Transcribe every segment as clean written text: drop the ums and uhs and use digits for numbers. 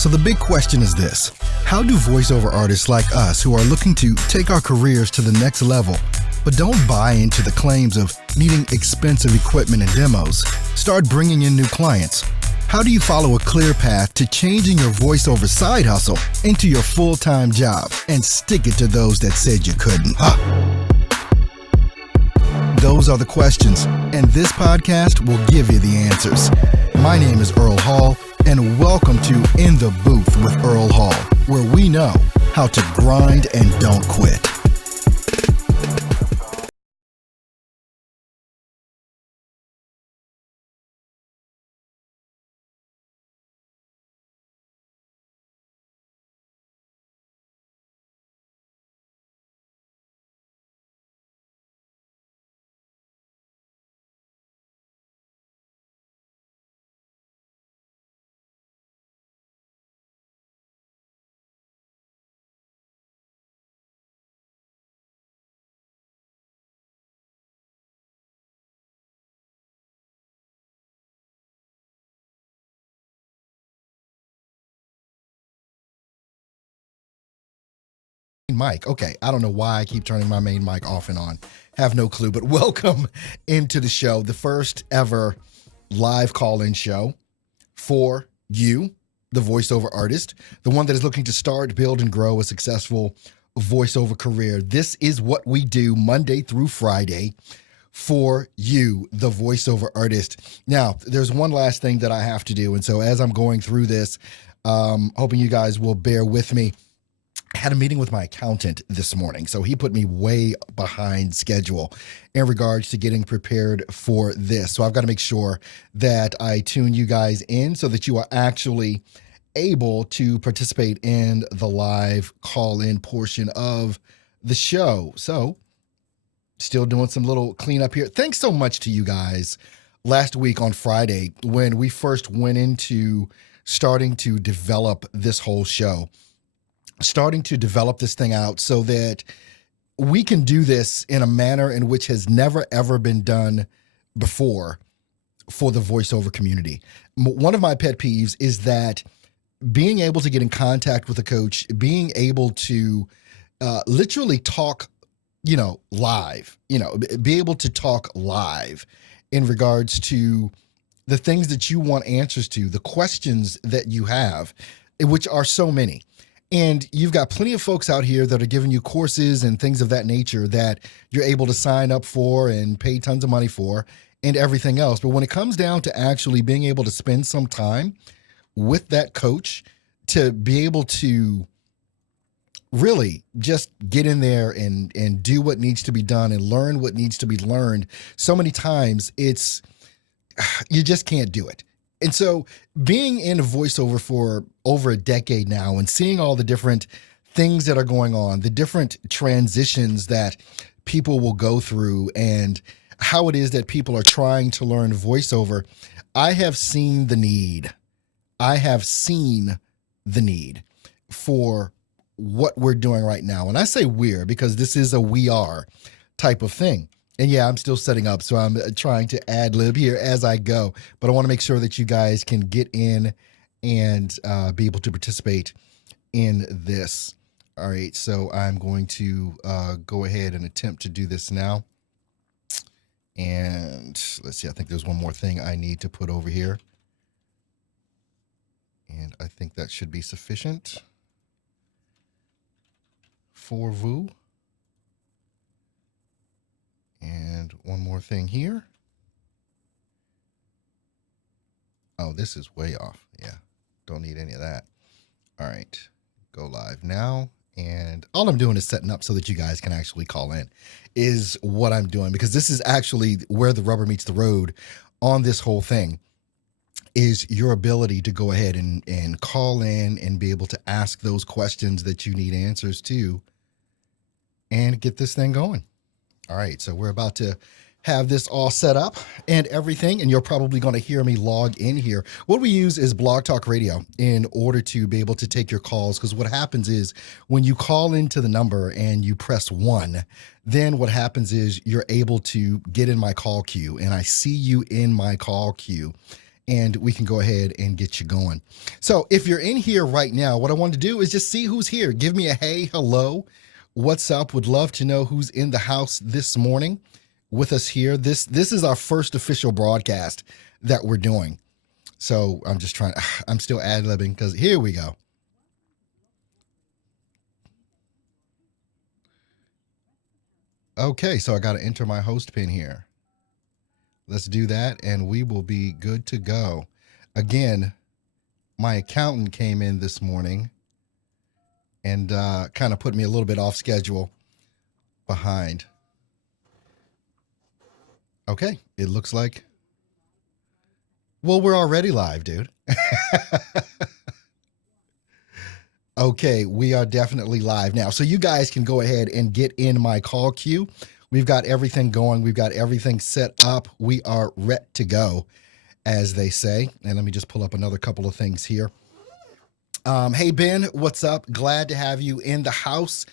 So the big question is this: how do voiceover artists like us who are looking to take our careers to the next level, but don't buy into the claims of needing expensive equipment and demos, start bringing in new clients? How do you follow a clear path to changing your voiceover side hustle into your full-time job and stick it to those that said you couldn't? Those are the questions, and this podcast will give you the answers. My name is Earl Hall, and welcome to In the Booth with Earl Hall, where we know how to grind and don't quit. Mic. Okay, I don't know why I keep turning my main mic off and on. Have no clue, but welcome into the show, the first ever live call-in show for you, the voiceover artist, the one that is looking to start, build, and grow a successful voiceover career. This is what we do Monday through Friday for you, the voiceover artist. Now, there's one last thing that I have to do, and so as I'm going through this, hoping you guys will bear with me. I had a meeting with my accountant this morning, so he put me way behind schedule in regards to getting prepared for this. So I've got to make sure that I tune you guys in so that you are actually able to participate in the live call-in portion of the show. So still doing some little cleanup here. Thanks so much to you guys last week on Friday when we first went into starting to develop this whole show. Starting to develop this thing out so that we can do this in a manner in which has never, ever been done before for the voiceover community. One of my pet peeves is that being able to get in contact with a coach, being able to literally talk, live, be able to talk live in regards to the things that you want answers to, the questions that you have, which are so many. And you've got plenty of folks out here that are giving you courses and things of that nature that you're able to sign up for and pay tons of money for and everything else. But when it comes down to actually being able to spend some time with that coach to be able to really just get in there and do what needs to be done and learn what needs to be learned, so many times you just can't do it. And so being in voiceover for over a decade now and seeing all the different things that are going on, the different transitions that people will go through and how it is that people are trying to learn voiceover, I have seen the need. I have seen the need for what we're doing right now. And I say we're because this is a we are type of thing. And yeah, I'm still setting up, so I'm trying to ad-lib here as I go. But I want to make sure that you guys can get in and be able to participate in this. All right, so I'm going to go ahead and attempt to do this now. And let's see, I think there's one more thing I need to put over here. And I think that should be sufficient for vous. And one more thing here. Oh, this is way off. Yeah, don't need any of that. All right, go live now. And all I'm doing is setting up so that you guys can actually call in is what I'm doing, because this is actually where the rubber meets the road on this whole thing is your ability to go ahead and call in and be able to ask those questions that you need answers to and get this thing going. All right, so we're about to have this all set up and everything, and you're probably going to hear me log in here. What we use is Blog Talk Radio in order to be able to take your calls, because what happens is when you call into the number and you press 1, then what happens is you're able to get in my call queue, and I see you in my call queue. and we can go ahead and get you going. So if you're in here right now, what I want to do is just see who's here. Give me a hey, hello, what's up? Would love to know who's in the house this morning with us here. This is our first official broadcast that we're doing. So I'm still ad-libbing because here we go. Okay, so I got to enter my host pin here. Let's do that, and we will be good to go. Again, my accountant came in this morning and kind of put me a little bit off schedule behind. Okay, it looks like, well, we're already live, dude. Okay, we are definitely live now. So you guys can go ahead and get in my call queue. We've got everything going. We've got everything set up. We are ready to go, as they say. And let me just pull up another couple of things here. Hey, Ben, what's up? Glad to have you in the house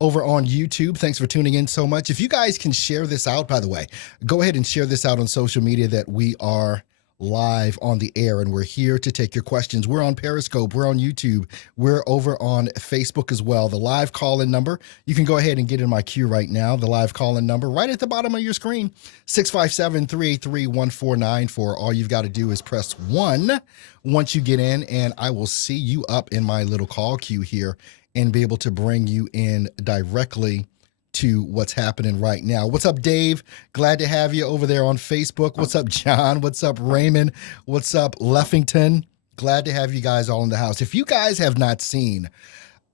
over on YouTube. Thanks for tuning in so much. If you guys can share this out, by the way, go ahead and share this out on social media that we are live on the air and we're here to take your questions. We're on Periscope, we're on YouTube, we're over on Facebook as well. The live call-in number, you can go ahead and get in my queue right now. The live call-in number right at the bottom of your screen, 657-383-1494. All you've got to do is press 1 once you get in, and I will see you up in my little call queue here and be able to bring you in directly to what's happening right now. What's up, Dave? Glad to have you over there on Facebook. What's up, John? What's up, Raymond? What's up, Leffington? Glad to have you guys all in the house. If you guys have not seen,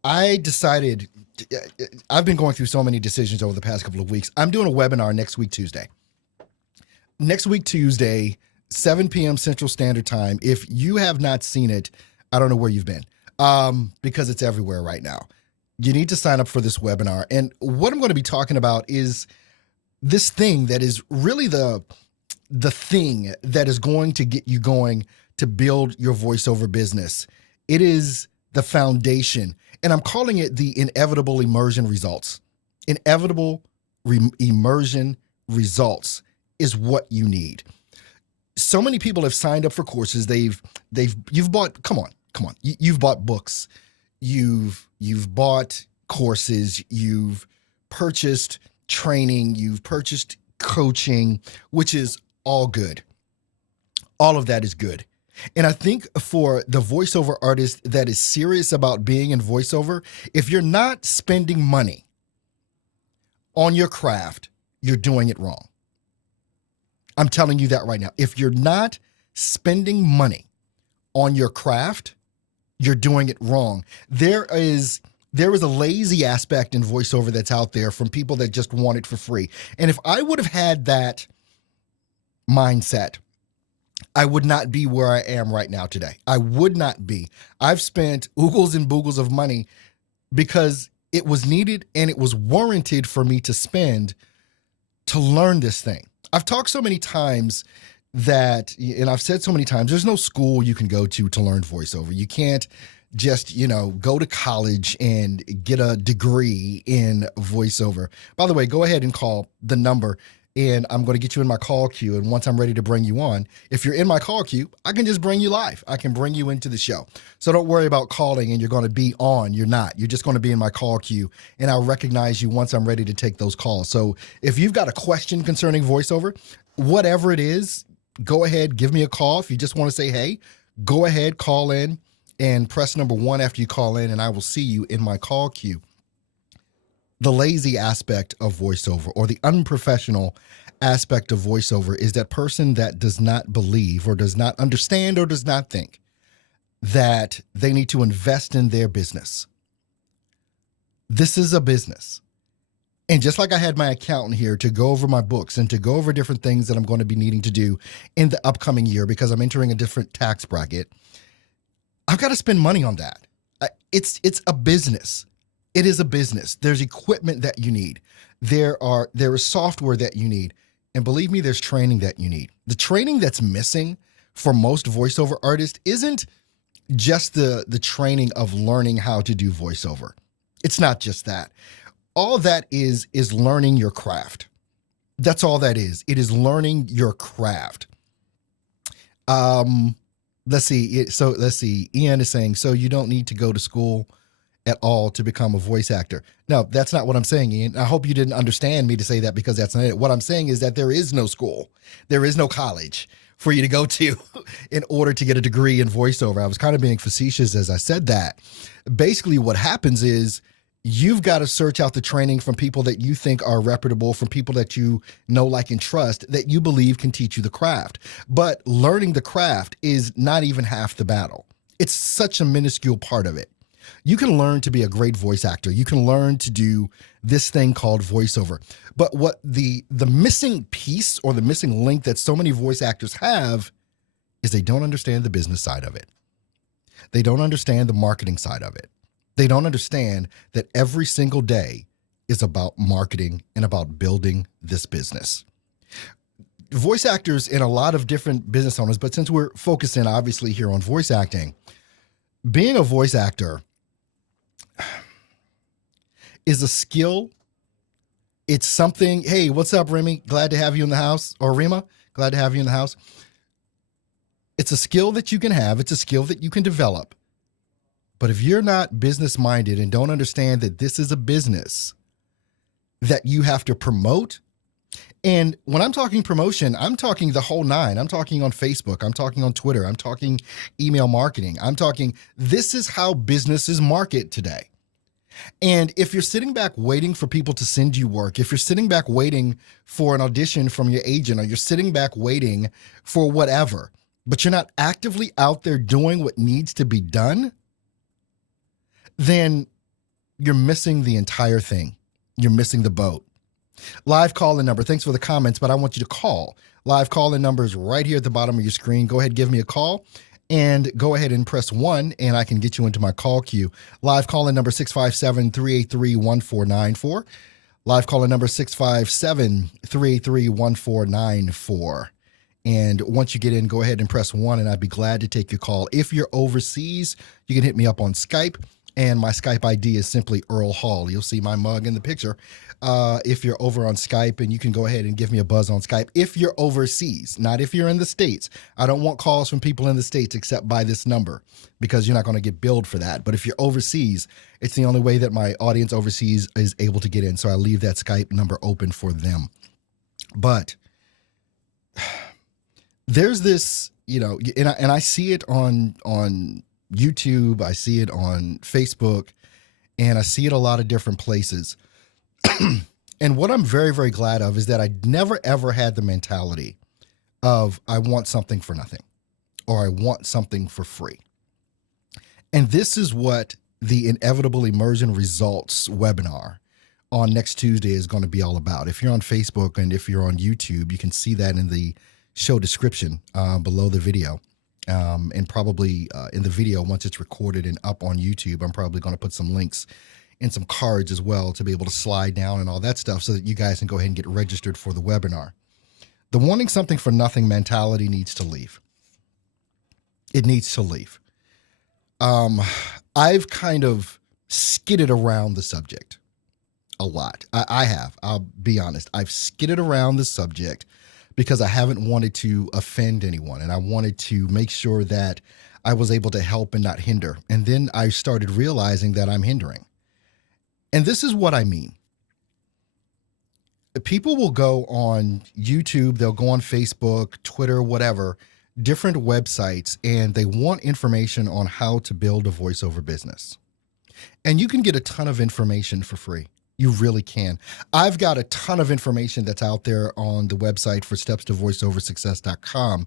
I decided, I've been going through so many decisions over the past couple of weeks. I'm doing a webinar next week, Tuesday. Next week, Tuesday, 7 p.m. Central Standard Time. If you have not seen it, I don't know where you've been, because it's everywhere right now. You need to sign up for this webinar. And what I'm going to be talking about is this thing that is really the thing that is going to get you going to build your voiceover business. It is the foundation. And I'm calling it the inevitable immersion results. Inevitable immersion results is what you need. So many people have signed up for courses. You've bought, come on. You've bought books. You've bought courses, you've purchased training, you've purchased coaching, which is all good. All of that is good. And I think for the voiceover artist that is serious about being in voiceover, if you're not spending money on your craft, you're doing it wrong. I'm telling you that right now. If you're not spending money on your craft, you're doing it wrong. There is a lazy aspect in voiceover that's out there from people that just want it for free. And if I would have had that mindset, I would not be where I am right now today. I would not be. I've spent oogles and boogles of money because it was needed and it was warranted for me to spend to learn this thing. I've talked so many times that, and I've said so many times, there's no school you can go to learn voiceover. You can't just, go to college and get a degree in voiceover. By the way, go ahead and call the number and I'm going to get you in my call queue. And once I'm ready to bring you on, if you're in my call queue, I can just bring you live. I can bring you into the show. So don't worry about calling and you're going to be on. You're not. You're just going to be in my call queue and I'll recognize you once I'm ready to take those calls. So if you've got a question concerning voiceover, whatever it is, go ahead, give me a call. If you just want to say, hey, go ahead, call in and press number 1 after you call in and I will see you in my call queue. The lazy aspect of voiceover or the unprofessional aspect of voiceover is that person that does not believe or does not understand or does not think that they need to invest in their business. This is a business. And just like I had my accountant here to go over my books and to go over different things that I'm going to be needing to do in the upcoming year because I'm entering a different tax bracket, I've got to spend money on that. It's a business. It is a business. There's equipment that you need. There is software that you need. And believe me, there's training that you need. The training that's missing for most voiceover artists isn't just the training of learning how to do voiceover. It's not just that. All that is learning your craft. That's all that is. It is learning your craft. Um, let's see. So let's see. Ian is saying, so you don't need to go to school at all to become a voice actor. No, that's not what I'm saying, Ian. I hope you didn't understand me to say that, because that's not it. What I'm saying is that there is no school, there is no college for you to go to in order to get a degree in voiceover. I was kind of being facetious as I said that. Basically, what happens is you've got to search out the training from people that you think are reputable, from people that you know, like, and trust, that you believe can teach you the craft. But learning the craft is not even half the battle. It's such a minuscule part of it. You can learn to be a great voice actor. You can learn to do this thing called voiceover. But what the missing piece, or the missing link that so many voice actors have, is they don't understand the business side of it. They don't understand the marketing side of it. They don't understand that every single day is about marketing and about building this business. Voice actors and a lot of different business owners, but since we're focusing obviously here on voice acting, being a voice actor is a skill. It's something. Hey, what's up, Remy? Glad to have you in the house. Or Rima, glad to have you in the house. It's a skill that you can have. It's a skill that you can develop. But if you're not business minded and don't understand that this is a business that you have to promote, and when I'm talking promotion, I'm talking the whole nine. I'm talking on Facebook. I'm talking on Twitter. I'm talking email marketing. I'm talking, this is how businesses market today. And if you're sitting back waiting for people to send you work, if you're sitting back waiting for an audition from your agent, or you're sitting back waiting for whatever, but you're not actively out there doing what needs to be done, then you're missing the entire thing. You're missing the boat. Live call-in number. Thanks for the comments, but I want you to call. Live call-in number is right here at the bottom of your screen. Go ahead, give me a call, and go ahead and press 1, and I can get you into my call queue. Live call-in number 657-383-1494. Live call-in number 657-383-1494. And once you get in, go ahead and press 1, and I'd be glad to take your call. If you're overseas, you can hit me up on Skype. And my Skype ID is simply Earl Hall. You'll see my mug in the picture. If you're over on Skype, and you can go ahead and give me a buzz on Skype. If you're overseas, not if you're in the States. I don't want calls from people in the States except by this number, because you're not going to get billed for that. But if you're overseas, it's the only way that my audience overseas is able to get in. So I leave that Skype number open for them. But there's this, and I see it on YouTube, I see it on Facebook, and I see it a lot of different places. And what I'm very, very glad of is that I never, ever had the mentality of I want something for nothing, or I want something for free. And this is what the Inevitable Immersion Results webinar on next Tuesday is going to be all about. If you're on Facebook and if you're on YouTube, you can see that in the show description below the video. And probably in the video, once it's recorded and up on YouTube, I'm probably going to put some links and some cards as well to be able to slide down and all that stuff, so that you guys can go ahead and get registered for the webinar. The wanting something for nothing mentality needs to leave. It needs to leave. I've kind of skidded around the subject a lot. I have. I'll be honest. I've skidded around the subject because I haven't wanted to offend anyone, and I wanted to make sure that I was able to help and not hinder. And then I started realizing that I'm hindering. And this is what I mean. People will go on YouTube, they'll go on Facebook, Twitter, whatever, different websites, and they want information on how to build a voiceover business. And you can get a ton of information for free. You really can. I've got a ton of information that's out there on the website for stepstovoiceoversuccess.com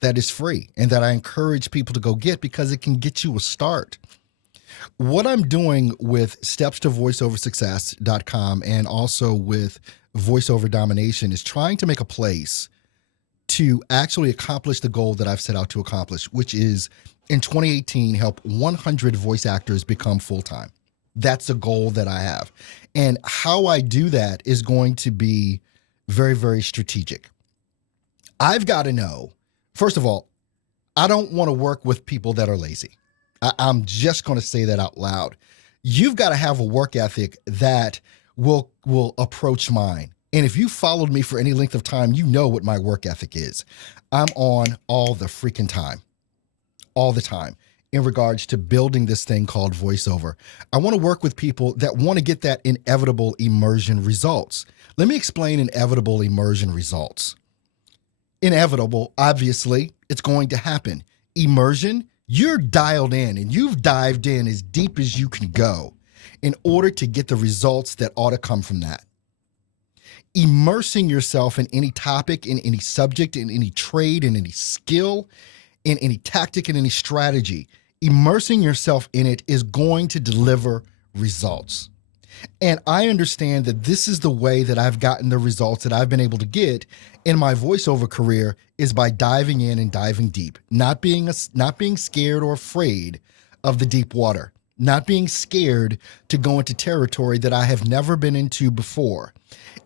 that is free, and that I encourage people to go get, because it can get you a start. What I'm doing with stepstovoiceoversuccess.com and also with Voiceover Domination is trying to make a place to actually accomplish the goal that I've set out to accomplish, which is in 2018, help 100 voice actors become full-time. That's the goal that I have. And how I do that is going to be very, very strategic. I've got to know, first of all, I don't want to work with people that are lazy. I'm just going to say that out loud. You've got to have a work ethic that will approach mine. And if you followed me for any length of time, you know what my work ethic is. I'm on all the freaking time, all the time, in regards to building this thing called voiceover. I want to work with people that want to get that inevitable immersion results. Let me explain inevitable immersion results. Inevitable, obviously, it's going to happen. Immersion, you're dialed in and you've dived in as deep as you can go in order to get the results that ought to come from that. Immersing yourself in any topic, in any subject, in any trade, in any skill, in any tactic, in any strategy, immersing yourself in it is going to deliver results. And I understand that this is the way that I've gotten the results that I've been able to get in my voiceover career is by diving in and diving deep, not being scared or afraid of the deep water, not being scared to go into territory that I have never been into before.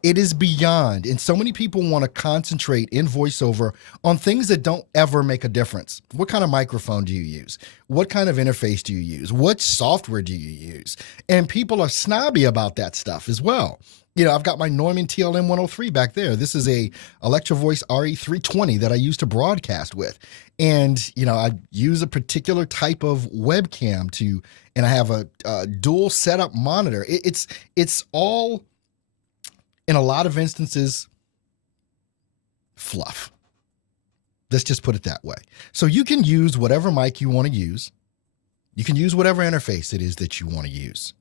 It is beyond, and so many people want to concentrate in voiceover on things that don't ever make a difference. What kind of microphone do you use? What kind of interface do you use? What software do you use? And people are snobby about that stuff as well. You know, I've got my Neumann TLM 103 back there. This is a Electro Voice RE320 that I use to broadcast with. And, you know, I use a particular type of webcam and I have a dual setup monitor. It's all, in a lot of instances, fluff. Let's just put it that way. So you can use whatever mic you want to use. You can use whatever interface it is that you want to use.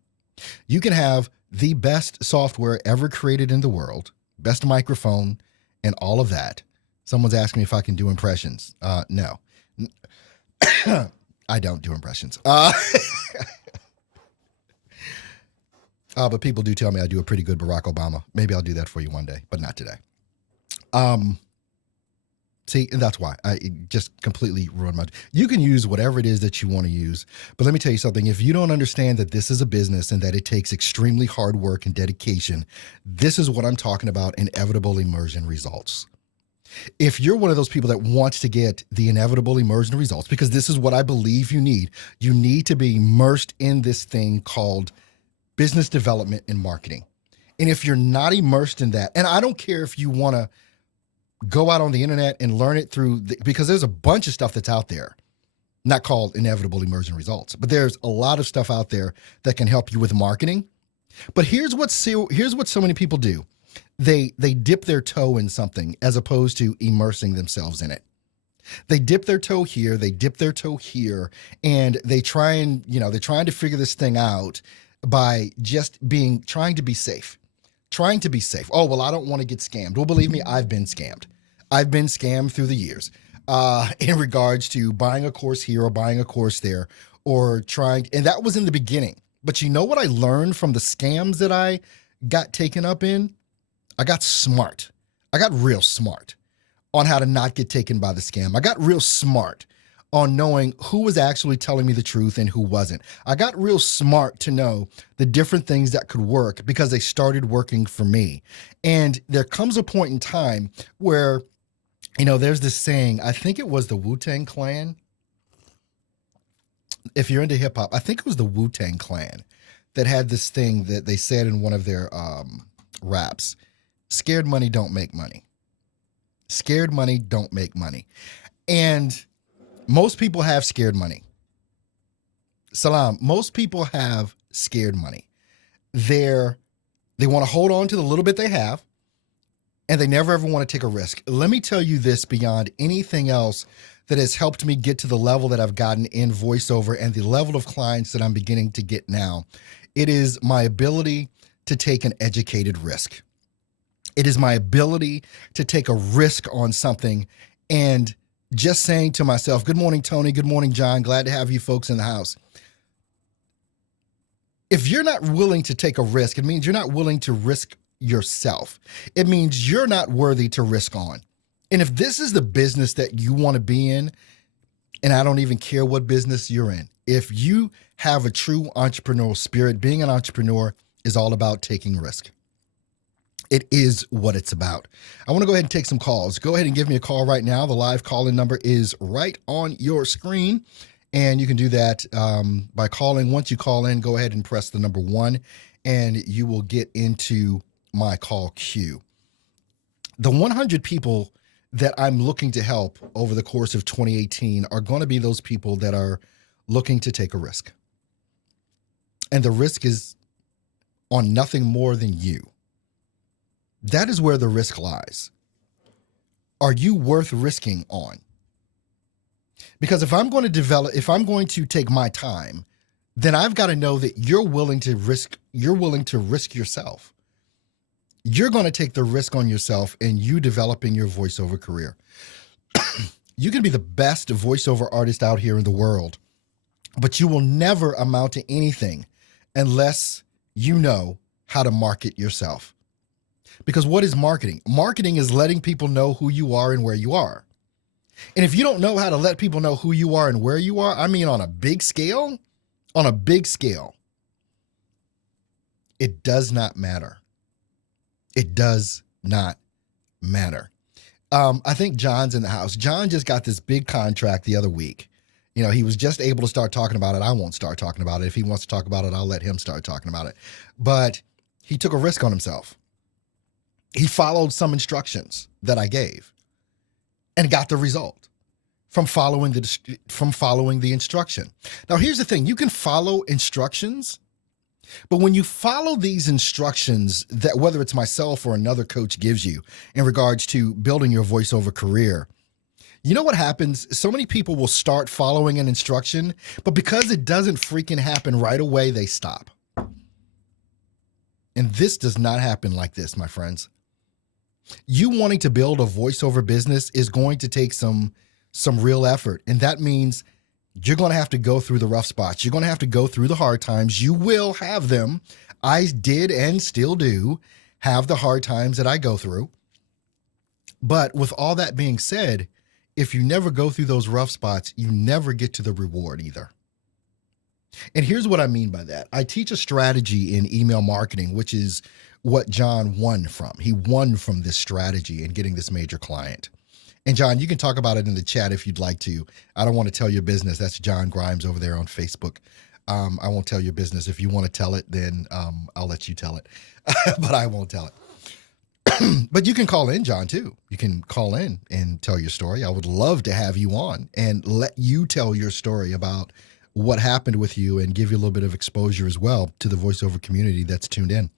You can have the best software ever created in the world, best microphone, and all of that. Someone's asking me if I can do impressions. No. I don't do impressions. But people do tell me I do a pretty good Barack Obama. Maybe I'll do that for you one day, but not today. See, and that's why it just completely ruined my. You can use whatever it is that you want to use, but let me tell you something. If you don't understand that this is a business and that it takes extremely hard work and dedication, this is what I'm talking about: inevitable immersion results. If you're one of those people that wants to get the inevitable immersion results, because this is what I believe you need to be immersed in this thing called business development and marketing. And if you're not immersed in that, and I don't care if you want to go out on the internet and learn it because there's a bunch of stuff that's out there, not called inevitable immersion results, but there's a lot of stuff out there that can help you with marketing. But here's what so many people do. They dip their toe in something as opposed to immersing themselves in it. They dip their toe here, they dip their toe here, and they're trying to figure this thing out by just trying to be safe. Oh, well, I don't want to get scammed. Well, believe me, I've been scammed. I've been scammed through the years in regards to buying a course here or buying a course there or and that was in the beginning. But you know what I learned from the scams that I got taken up in? I got smart. I got real smart on how to not get taken by the scam. I got real smart on knowing who was actually telling me the truth and who wasn't. I got real smart to know the different things that could work because they started working for me. And there comes a point in time where, there's this saying, I think it was the Wu-Tang Clan. If you're into hip hop, I think it was the Wu-Tang Clan that had this thing that they said in one of their raps: scared money don't make money. Scared money don't make money. And most people have scared money. Salam, most people have scared money. They want to hold on to the little bit they have, and they never ever want to take a risk. Let me tell you this beyond anything else that has helped me get to the level that I've gotten in voiceover and the level of clients that I'm beginning to get now. It is my ability to take an educated risk. It is my ability to take a risk on something and just saying to myself, good morning, Tony. Good morning, John. Glad to have you folks in the house. If you're not willing to take a risk, it means you're not willing to risk yourself. It means you're not worthy to risk on. And if this is the business that you want to be in, and I don't even care what business you're in, if you have a true entrepreneurial spirit, being an entrepreneur is all about taking risk. It is what it's about. I want to go ahead and take some calls. Go ahead and give me a call right now. The live call-in number is right on your screen, and you can do that by calling. Once you call in, go ahead and press the number 1, and you will get into my call queue. The 100 people that I'm looking to help over the course of 2018 are going to be those people that are looking to take a risk. And the risk is on nothing more than you. That is where the risk lies. Are you worth risking on? Because if I'm going to take my time, then I've got to know that you're willing to risk yourself. You're going to take the risk on yourself and you developing your voiceover career. You can be the best voiceover artist out here in the world, but you will never amount to anything unless you know how to market yourself. Because what is marketing? Marketing is letting people know who you are and where you are. And if you don't know how to let people know who you are and where you are, I mean on a big scale, it does not matter. It does not matter. I think John's in the house. John just got this big contract the other week. You know, he was just able to start talking about it. I won't start talking about it. If he wants to talk about it, I'll let him start talking about it. But he took a risk on himself. He followed some instructions that I gave and got the result from following the instruction. Now, here's the thing. You can follow instructions, but when you follow these instructions that whether it's myself or another coach gives you in regards to building your voiceover career, you know what happens? So many people will start following an instruction, but because it doesn't freaking happen right away, they stop. And this does not happen like this, my friends. You wanting to build a voiceover business is going to take some real effort. And that means you're going to have to go through the rough spots. You're going to have to go through the hard times. You will have them. I did and still do have the hard times that I go through. But with all that being said, if you never go through those rough spots, you never get to the reward either. And here's what I mean by that. I teach a strategy in email marketing, which is what John won from. He won from this strategy in getting this major client. And John, you can talk about it in the chat if you'd like to. I don't want to tell your business. That's John Grimes over there on Facebook. I won't tell your business. If you want to tell it, then I'll let you tell it. But I won't tell it. But you can call in, John, too. You can call in and tell your story. I would love to have you on and let you tell your story about what happened with you and give you a little bit of exposure as well to the voiceover community that's tuned in.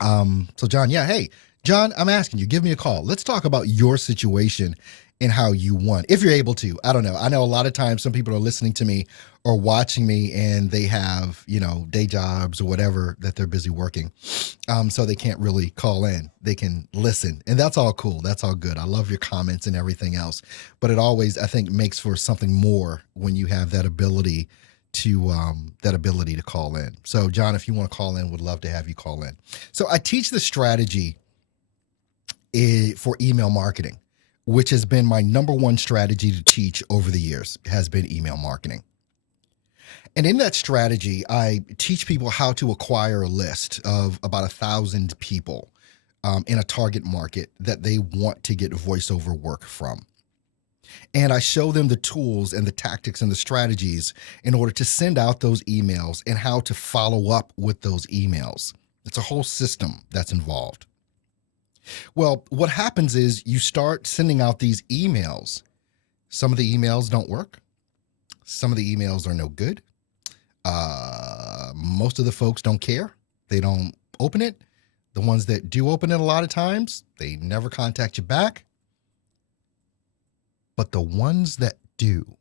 So John, hey, John, I'm asking you, give me a call. Let's talk about your situation and how you won, if you're able to. I don't know. I know a lot of times some people are listening to me or watching me and they have, day jobs or whatever that they're busy working. So they can't really call in. They can listen, and that's all cool. That's all good. I love your comments and everything else, but it always, I think, makes for something more when you have that ability to call in. So John, if you want to call in, would love to have you call in. So I teach the strategy for email marketing, which has been my number one strategy to teach over the years, has been email marketing. And in that strategy, I teach people how to acquire a list of about 1,000 people in a target market that they want to get voiceover work from. And I show them the tools and the tactics and the strategies in order to send out those emails and how to follow up with those emails. It's a whole system that's involved. Well, what happens is you start sending out these emails. Some of the emails don't work. Some of the emails are no good. Most of the folks don't care. They don't open it. The ones that do open it a lot of times, they never contact you back. But the ones that do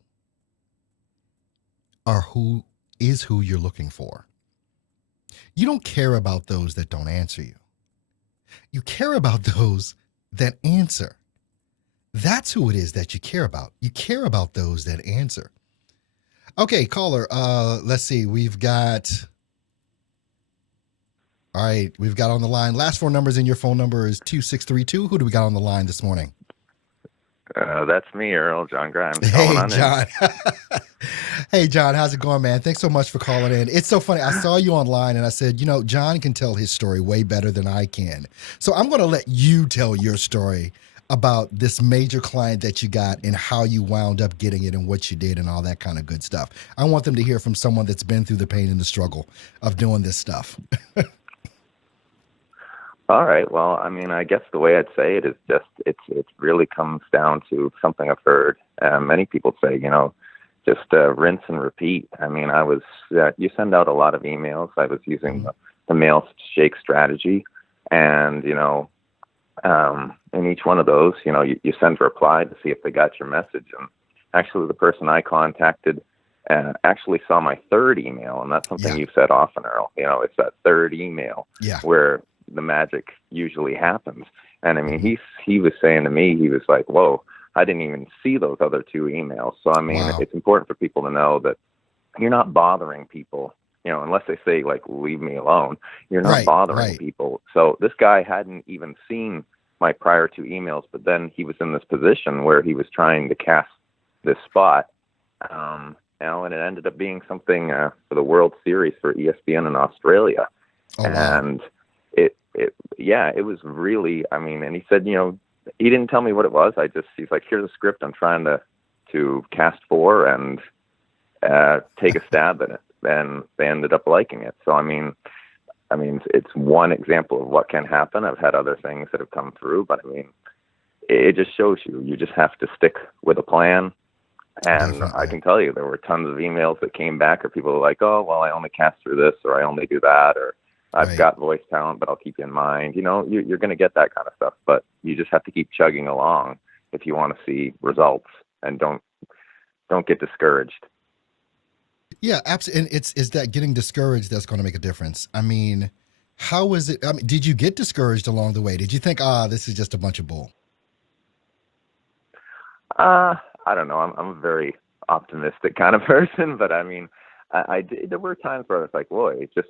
are who you're looking for. You don't care about those that don't answer you. You care about those that answer. That's who it is that you care about. You care about those that answer. Okay, caller, let's see. We've got on the line. Last four numbers in your phone number is 2632. Who do we got on the line this morning? That's me, Earl, John Grimes. Hey, John. Hey, John, how's it going, man? Thanks so much for calling in. It's so funny. I saw you online and I said, John can tell his story way better than I can. So I'm going to let you tell your story about this major client that you got and how you wound up getting it and what you did and all that kind of good stuff. I want them to hear from someone that's been through the pain and the struggle of doing this stuff. All right. Well, I mean, I guess the way I'd say it is just it really comes down to something I've heard many people say. Just rinse and repeat. I mean, you send out a lot of emails. I was using Mhm. the mail shake strategy, and in each one of those, you send a reply to see if they got your message. And actually, the person I contacted actually saw my third email, and that's something Yeah. you've said often, Earl. It's that third email Yeah. where the magic usually happens. And I mean, Mhm. he was saying to me, he was like, "Whoa, I didn't even see those other two emails." So I mean, Wow. it's important for people to know that you're not bothering people, unless they say like, "Leave me alone." You're not Right. bothering Right. people. So this guy hadn't even seen my prior two emails, but then he was in this position where he was trying to cast this spot. And it ended up being something for the World Series for ESPN in Australia. Oh, wow. And it was really, I mean, and he said, he didn't tell me what it was. He's like, "Here's a script I'm trying to cast for, and take a stab at it." And they ended up liking it. So, I mean, it's one example of what can happen. I've had other things that have come through, but I mean, it just shows you just have to stick with a plan. And I Definitely. can tell you, there were tons of emails that came back, or people were like, "Oh, well, I only cast through this, or I only do that, or I've Right. got voice talent, but I'll keep you in mind." You're going to get that kind of stuff, but you just have to keep chugging along if you want to see results, and don't get discouraged. Yeah, absolutely. And it's that getting discouraged that's going to make a difference. I mean, how is it? I mean, did you get discouraged along the way? Did you think, this is just a bunch of bull? I don't know. I'm a very optimistic kind of person, but I mean, there were times where I was like, "Boy, it just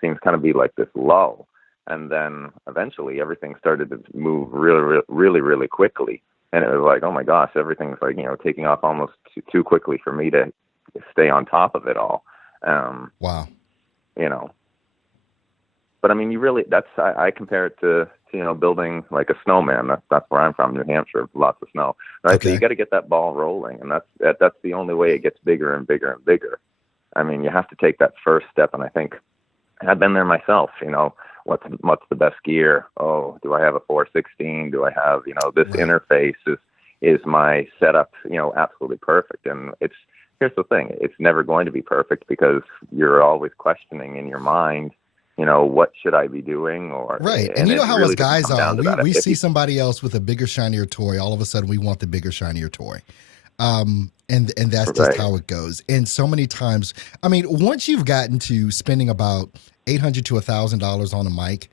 seems kind of be like this lull," and then eventually everything started to move really, really, really, really quickly, and it was like, "Oh my gosh, everything's like taking off almost too quickly for me to stay on top of it all." Um, Wow. you know, but I mean, I compare it to building like a snowman. That's where I'm from, New Hampshire, lots of snow, right? So you Okay. got to get that ball rolling, and that's the only way it gets bigger and bigger and bigger. I mean, you have to take that first step, and I think I've been there myself. What's the best gear? Oh, do I have a 416? Do I have this Right. interface? Is my setup absolutely perfect? And here's the thing: it's never going to be perfect, because you're always questioning in your mind. What should I be doing? Right. And And you know it how us really doesn't guys come are. down to We that. we If see you somebody else with a bigger, shinier toy. All of a sudden we want the bigger, shinier toy. And that's just Right. how it goes. And so many times, I mean, once you've gotten to spending about $800 to $1,000 on a mic,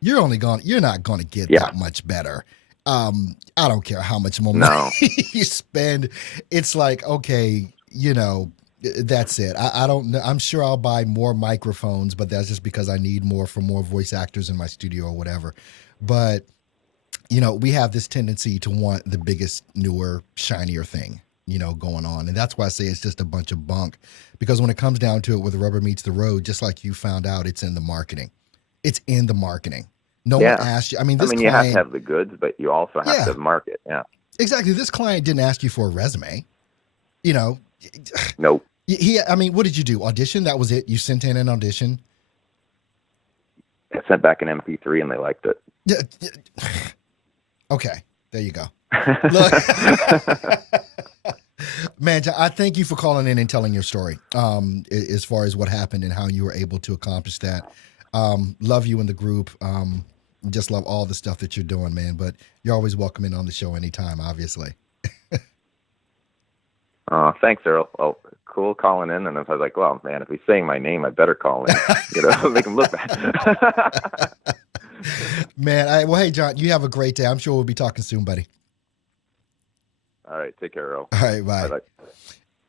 you're not gonna get Yeah. that much better. I don't care how much more money No. you spend. It's like, okay, that's it. I don't know. I'm sure I'll buy more microphones, but that's just because I need more for more voice actors in my studio or whatever. But we have this tendency to want the biggest, newer, shinier thing, going on. And that's why I say it's just a bunch of bunk. Because when it comes down to it, where the rubber meets the road, just like you found out, it's in the marketing. It's in the marketing. No one Yeah. asked you. I mean, I this mean, you have to client, have the goods, but you also have yeah, to market. Yeah. exactly. This client didn't ask you for a resume. You know, Nope. I mean, what did you do? Audition? That was it. You sent in an audition. I sent back an MP3 and they liked it. Yeah. Okay. There you go. Look, man, I thank you for calling in and telling your story. As far as what happened and how you were able to accomplish that. Love you in the group. Just love all the stuff that you're doing, man. But you're always welcome in on the show anytime, obviously. Thanks, Earl. Oh, cool calling in. And I was like, well, man, if he's saying my name, I better call in. Make him look bad. Man, well, hey, John, you have a great day. I'm sure we'll be talking soon, buddy. All right. Take care, Earl. All right, bye. Bye-bye.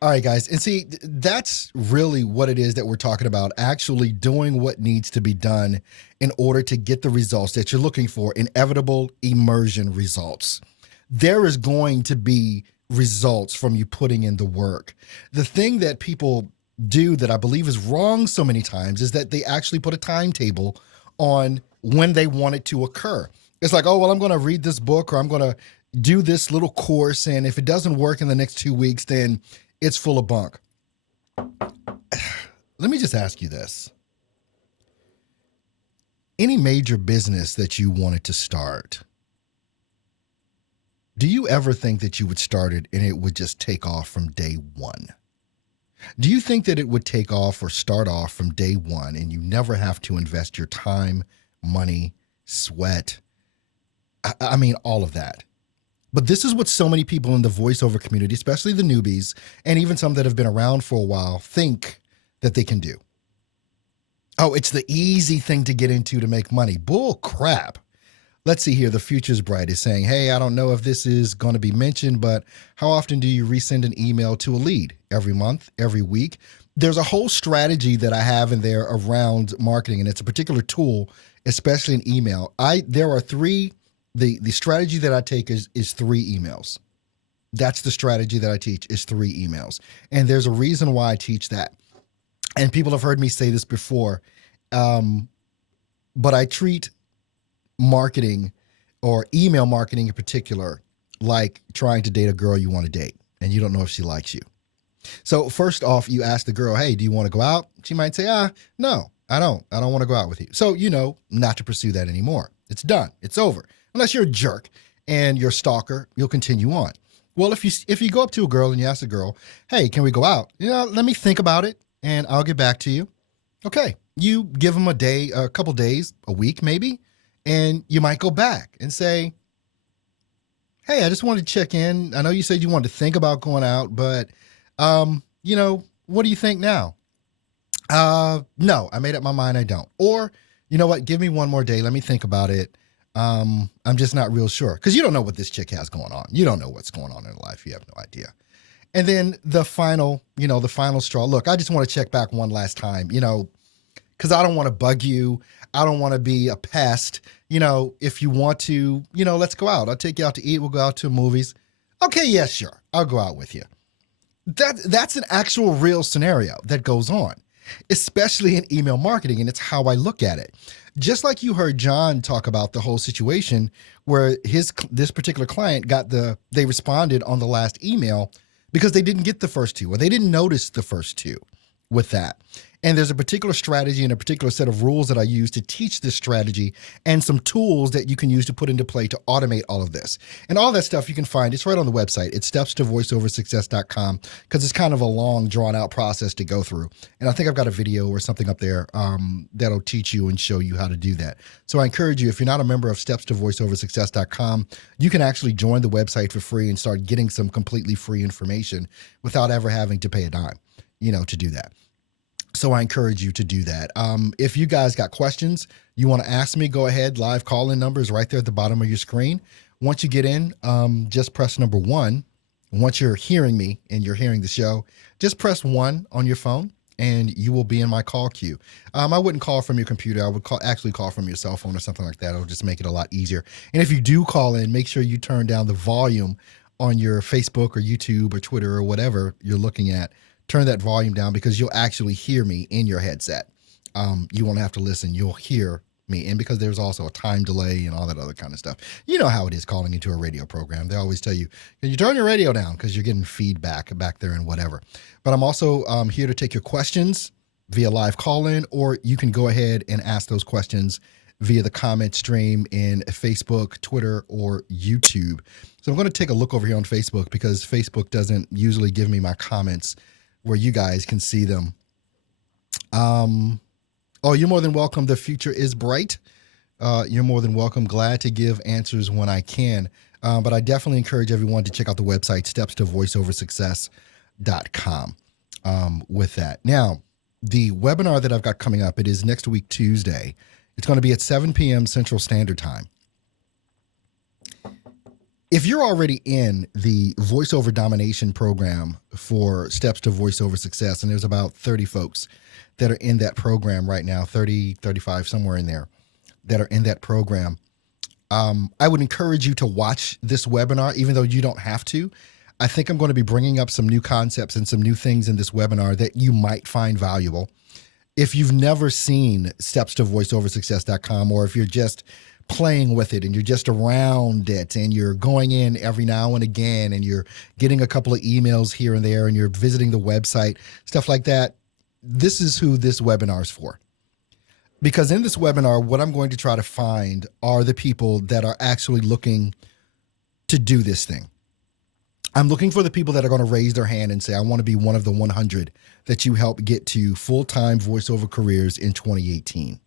All right, guys. And see, that's really what it is that we're talking about, actually doing what needs to be done in order to get the results that you're looking for, inevitable immersion results. There is going to be results from you putting in the work. The thing that people do that I believe is wrong so many times is that they actually put a timetable on when they want it to occur. It's like, oh, well, I'm going to read this book, or I'm going to do this little course. And if it doesn't work in the next 2 weeks, then it's full of bunk. Let me just ask you this. Any major business that you wanted to start, do you ever think that you would start it and it would just take off from day one? Do you think that it would take off or start off from day one and you never have to invest your time, money, sweat? I mean, all of that. But this is what so many people in the voiceover community, especially the newbies, and even some that have been around for a while, think that they can do. Oh, it's the easy thing to get into to make money. Bull crap. Let's see here. The Future's Bright is saying, hey, I don't know if this is going to be mentioned, but how often do you resend an email to a lead? Every month, every week? There's a whole strategy that I have in there around marketing, and it's a particular tool, especially in email. There are three, the strategy that I take is 3 emails. That's the strategy that I teach, is 3 emails. And there's a reason why I teach that. And people have heard me say this before, but I treat marketing, or email marketing in particular, like trying to date a girl you want to date and you don't know if she likes you. So first off, you ask the girl, hey, do you want to go out? She might say, no, I don't want to go out with you. So you know not to pursue that anymore. It's done. It's over. Unless you're a jerk and you're a stalker, you'll continue on. Well, if you go up to a girl and you ask the girl, hey, can we go out? Let me think about it and I'll get back to you. Okay. You give them a day, a couple days, a week maybe. And you might go back and say, hey, I just wanted to check in. I know you said you wanted to think about going out, but, what do you think now? No, I made up my mind. I don't. Or, you know what? Give me one more day. Let me think about it. I'm just not real sure. Because you don't know what this chick has going on. You don't know what's going on in her life. You have no idea. And then the final straw. Look, I just want to check back one last time, because I don't want to bug you. I don't want to be a pest. If you want to, let's go out. I'll take you out to eat. We'll go out to movies. Okay, yeah, sure. I'll go out with you. That's an actual real scenario that goes on, especially in email marketing, and it's how I look at it. Just like you heard John talk about the whole situation where this particular client they responded on the last email because they didn't get the first 2, or they didn't notice the first 2 with that. And there's a particular strategy and a particular set of rules that I use to teach this strategy, and some tools that you can use to put into play to automate all of this. And all that stuff you can find, it's right on the website. It's stepstovoiceoversuccess.com, because it's kind of a long, drawn-out process to go through. And I think I've got a video or something up there that'll teach you and show you how to do that. So I encourage you, if you're not a member of stepstovoiceoversuccess.com, you can actually join the website for free and start getting some completely free information without ever having to pay a dime, to do that. So I encourage you to do that. If you guys got questions you want to ask me, go ahead. Live call-in number is right there at the bottom of your screen. Once you get in, just press number 1. Once you're hearing me and you're hearing the show, just press 1 on your phone and you will be in my call queue. I wouldn't call from your computer. I would actually call from your cell phone or something like that. It'll just make it a lot easier. And if you do call in, make sure you turn down the volume on your Facebook or YouTube or Twitter or whatever you're looking at. Turn that volume down, because you'll actually hear me in your headset. You won't have to listen. You'll hear me. And because there's also a time delay and all that other kind of stuff. You know how it is calling into a radio program. They always tell you, can you turn your radio down? Because you're getting feedback back there and whatever. But I'm also here to take your questions via live call-in, or you can go ahead and ask those questions via the comment stream in Facebook, Twitter, or YouTube. So I'm going to take a look over here on Facebook, because Facebook doesn't usually give me my comments where you guys can see them. You're more than welcome. The future is bright. You're more than welcome. Glad to give answers when I can. But I definitely encourage everyone to check out the website, stepstovoiceoversuccess.com, with that. Now, the webinar that I've got coming up, it is next week, Tuesday. It's going to be at 7 p.m. Central Standard Time. If you're already in the voiceover domination program for Steps to Voiceover Success, and there's about 30 folks that are in that program right now, 30, 35, somewhere in there, that are in that program, I would encourage you to watch this webinar, even though you don't have to. I think I'm going to be bringing up some new concepts and some new things in this webinar that you might find valuable. If you've never seen Steps to StepsToVoiceOverSuccess.com, or if you're just playing with it and you're just around it and you're going in every now and again and you're getting a couple of emails here and there and you're visiting the website, stuff like that, this is who this webinar is for. Because in this webinar, what I'm going to try to find are the people that are actually looking to do this thing. I'm looking for the people that are going to raise their hand and say, I want to be one of the 100 that you help get to full-time voiceover careers in 2018.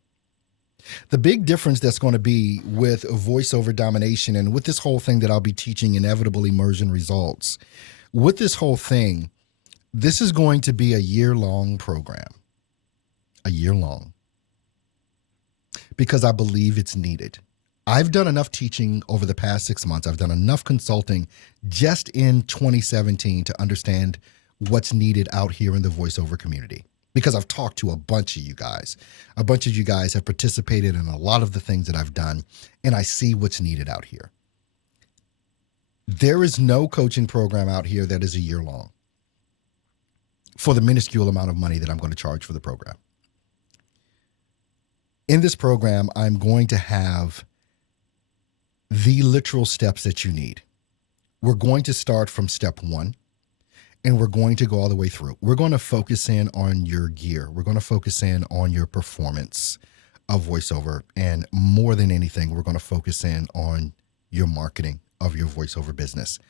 The big difference that's going to be with voiceover domination and with this whole thing that I'll be teaching, Inevitable Immersion Results, with this whole thing, this is going to be a year-long program. A year long. Because I believe it's needed. I've done enough teaching over the past 6 months. I've done enough consulting just in 2017 to understand what's needed out here in the voiceover community. Because I've talked to a bunch of you guys. A bunch of you guys have participated in a lot of the things that I've done, and I see what's needed out here. There is no coaching program out here that is a year long for the minuscule amount of money that I'm going to charge for the program. In this program, I'm going to have the literal steps that you need. We're going to start from step 1, and we're going to go all the way through. We're going to focus in on your gear. We're going to focus in on your performance of voiceover. And more than anything, we're going to focus in on your marketing of your voiceover business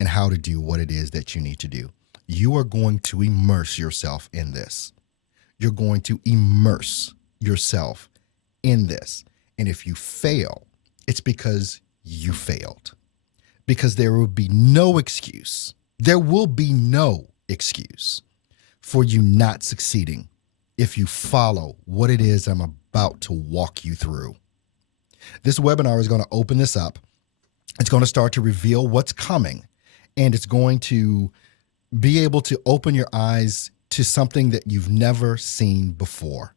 and how to do what it is that you need to do. You are going to immerse yourself in this. You're going to immerse yourself in this. And if you fail, it's because you failed. Because there will be no excuse. There will be no excuse for you not succeeding if you follow what it is I'm about to walk you through. This webinar is going to open this up. It's going to start to reveal what's coming, and it's going to be able to open your eyes to something that you've never seen before.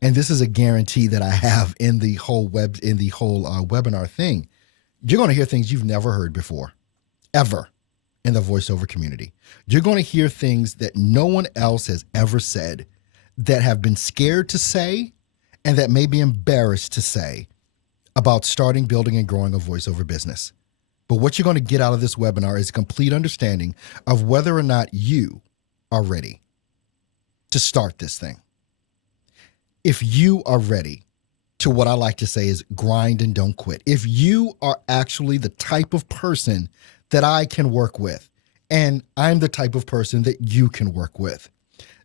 And this is a guarantee that I have in the whole webinar thing. You're going to hear things you've never heard before, ever, in the voiceover community. You're going to hear things that no one else has ever said, that have been scared to say, and that may be embarrassed to say about starting, building, and growing a voiceover business. But what you're going to get out of this webinar is a complete understanding of whether or not you are ready to start this thing. If you are ready to, what I like to say is, grind and don't quit. If you are actually the type of person that I can work with, and I'm the type of person that you can work with,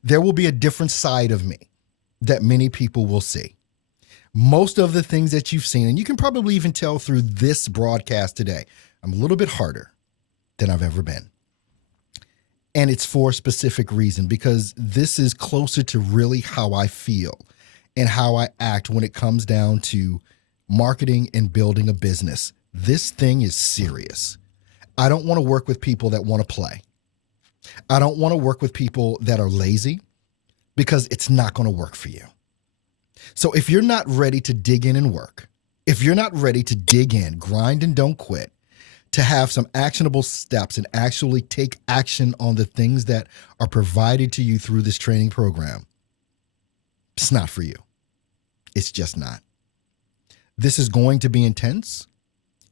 there will be a different side of me that many people will see. Most of the things that you've seen, and you can probably even tell through this broadcast today, I'm a little bit harder than I've ever been. And it's for a specific reason, because this is closer to really how I feel and how I act when it comes down to marketing and building a business. This thing is serious. I don't want to work with people that want to play. I don't want to work with people that are lazy, because it's not going to work for you. So if you're not ready to dig in and work, if you're not ready to dig in, grind and don't quit, to have some actionable steps and actually take action on the things that are provided to you through this training program, it's not for you. It's just not. This is going to be intense.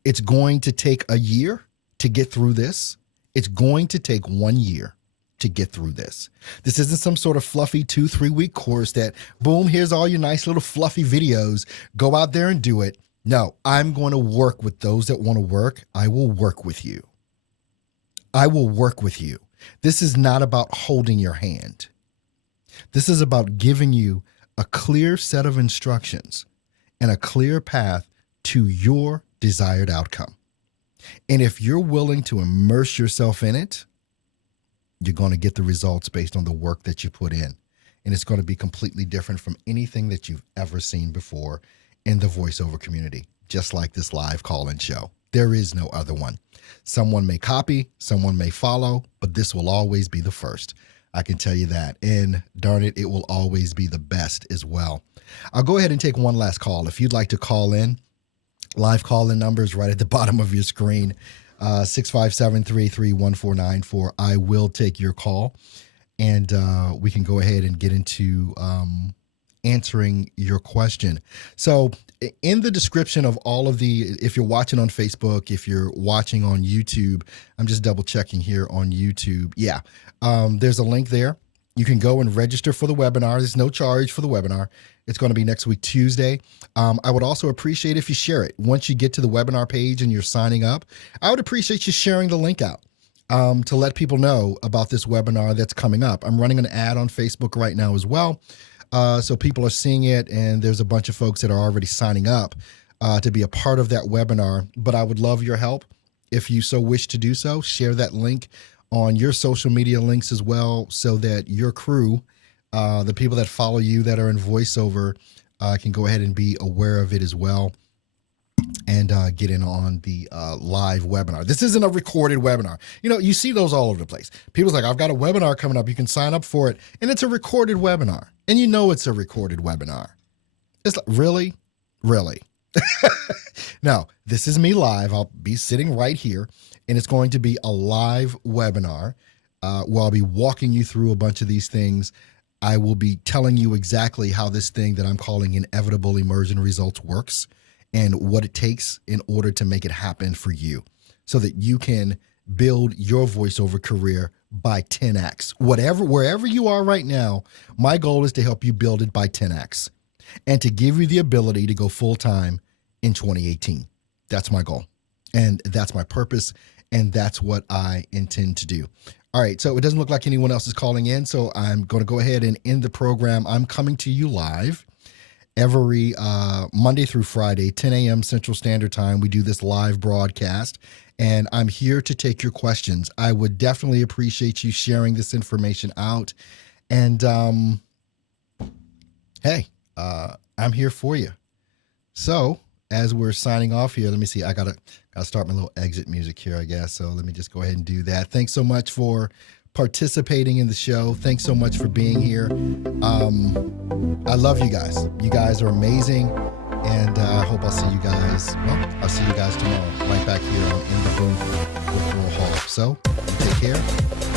It's going to take a year to get through this. It's going to take 1 year to get through this. This isn't some sort of fluffy 2-3 week course that, boom, here's all your nice little fluffy videos. Go out there and do it. No, I'm going to work with those that want to work. I will work with you. I will work with you. This is not about holding your hand. This is about giving you a clear set of instructions and a clear path to your desired outcome. And if you're willing to immerse yourself in it, you're going to get the results based on the work that you put in. And it's going to be completely different from anything that you've ever seen before in the voiceover community, just like this live call-in show. There is no other one. Someone may copy, someone may follow, but this will always be the first. I can tell you that. And darn it, it will always be the best as well. I'll go ahead and take one last call. If you'd like to call in, live call-in number is right at the bottom of your screen, 657-331-1494. I will take your call, and we can go ahead and get into answering your question. So in the description of all of the, if you're watching on Facebook, if you're watching on YouTube, I'm just double checking here on YouTube. Yeah, there's a link there You can go and register for the webinar. There's no charge for the webinar. It's going to be next week, Tuesday. I would also appreciate if you share it. Once you get to the webinar page and you're signing up, I would appreciate you sharing the link out to let people know about this webinar that's coming up. I'm running an ad on Facebook right now as well. So people are seeing it, and there's a bunch of folks that are already signing up to be a part of that webinar. But I would love your help. If you so wish to do so, share that link on your social media links as well, so that your crew, the people that follow you that are in voiceover, can go ahead and be aware of it as well and get in on the live webinar. This isn't a recorded webinar. You know, you see those all over the place. People's like, I've got a webinar coming up. You can sign up for it. And it's a recorded webinar. And you know it's a recorded webinar. It's like, really? Really? Now, this is me live. I'll be sitting right here, and it's going to be a live webinar where I'll be walking you through a bunch of these things. I will be telling you exactly how this thing that I'm calling inevitable immersion results works and what it takes in order to make it happen for you so that you can build your voiceover career by 10x. Wherever you are right now, my goal is to help you build it by 10x and to give you the ability to go full-time in 2018. That's my goal. And that's my purpose. And that's what I intend to do. All right. So it doesn't look like anyone else is calling in. So I'm going to go ahead and end the program. I'm coming to you live every Monday through Friday, 10 a.m. Central Standard Time. We do this live broadcast, and I'm here to take your questions. I would definitely appreciate you sharing this information out. And hey, I'm here for you. So as we're signing off here, let me see. I gotta start my little exit music here, I guess. So let me just go ahead and do that. Thanks so much for participating in the show. Thanks so much for being here. I love you guys. You guys are amazing. And I hope I'll see you guys. Well, I'll see you guys tomorrow, right back here on In the Booth with Earl Hall. So take care.